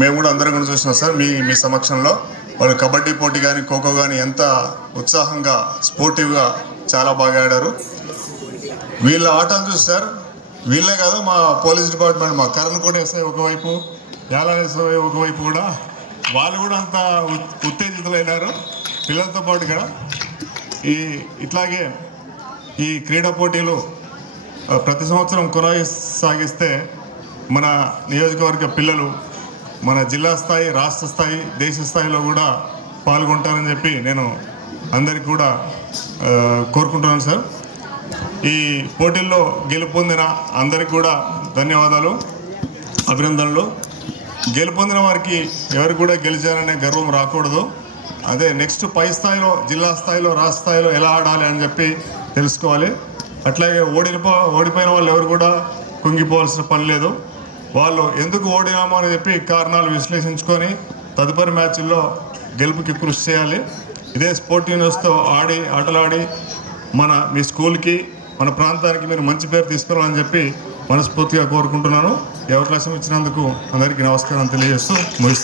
మేము కూడా అందరం కూడా చూసినాం సార్ మీ సమక్షంలో. వాళ్ళు కబడ్డీ పోటీ కానీ ఖోఖో కానీ ఎంత ఉత్సాహంగా స్పోర్టివ్గా చాలా బాగా ఆడారు. వీళ్ళ ఆటలు చూసి సార్ వీళ్ళే కాదు, మా పోలీస్ డిపార్ట్మెంట్, మా కరణ్ కూడా ఎస్ఐ ఒకవైపు, యాలా ఎస్ఐ ఒకవైపు కూడా వాళ్ళు కూడా అంత ఉత్తేజితులైనారు పిల్లలతో పాటు కూడా. ఇట్లాగే ఈ క్రీడా పోటీలు ప్రతి సంవత్సరం కొనసాగిస్తే మన నియోజకవర్గ పిల్లలు మన జిల్లా స్థాయి, రాష్ట్ర స్థాయి, దేశ స్థాయిలో కూడా పాల్గొంటారని చెప్పి నేను అందరికీ కూడా కోరుకుంటున్నాను సార్. ఈ పోటీల్లో గెలుపొందిన అందరికీ కూడా ధన్యవాదాలు, అభినందనలు. గెలుపొందిన వారికి ఎవరు కూడా గెలిచారనే గర్వం రాకూడదు. అదే నెక్స్ట్ పై స్థాయిలో, జిల్లా స్థాయిలో, రాష్ట్ర స్థాయిలో ఎలా ఆడాలి అని చెప్పి తెలుసుకోవాలి. అట్లాగే ఓడిపోయిన వాళ్ళు ఎవరు కూడా కుంగిపోవాల్సిన పని లేదు. వాళ్ళు ఎందుకు ఓడినామో అని చెప్పి కారణాలు విశ్లేషించుకొని తదుపరి మ్యాచ్ల్లో గెలుపుకి కృషి చేయాలి. ఇదే స్పోర్టివ్నెస్తో ఆటలాడి మీ స్కూల్కి, మన ప్రాంతానికి మీరు మంచి పేరు తీసుకురావాలని చెప్పి మనస్ఫూర్తిగా కోరుకుంటున్నాను. ఈ అవకాశం ఇచ్చినందుకు అందరికీ నమస్కారం తెలియజేస్తూ ముగిస్తున్నాను.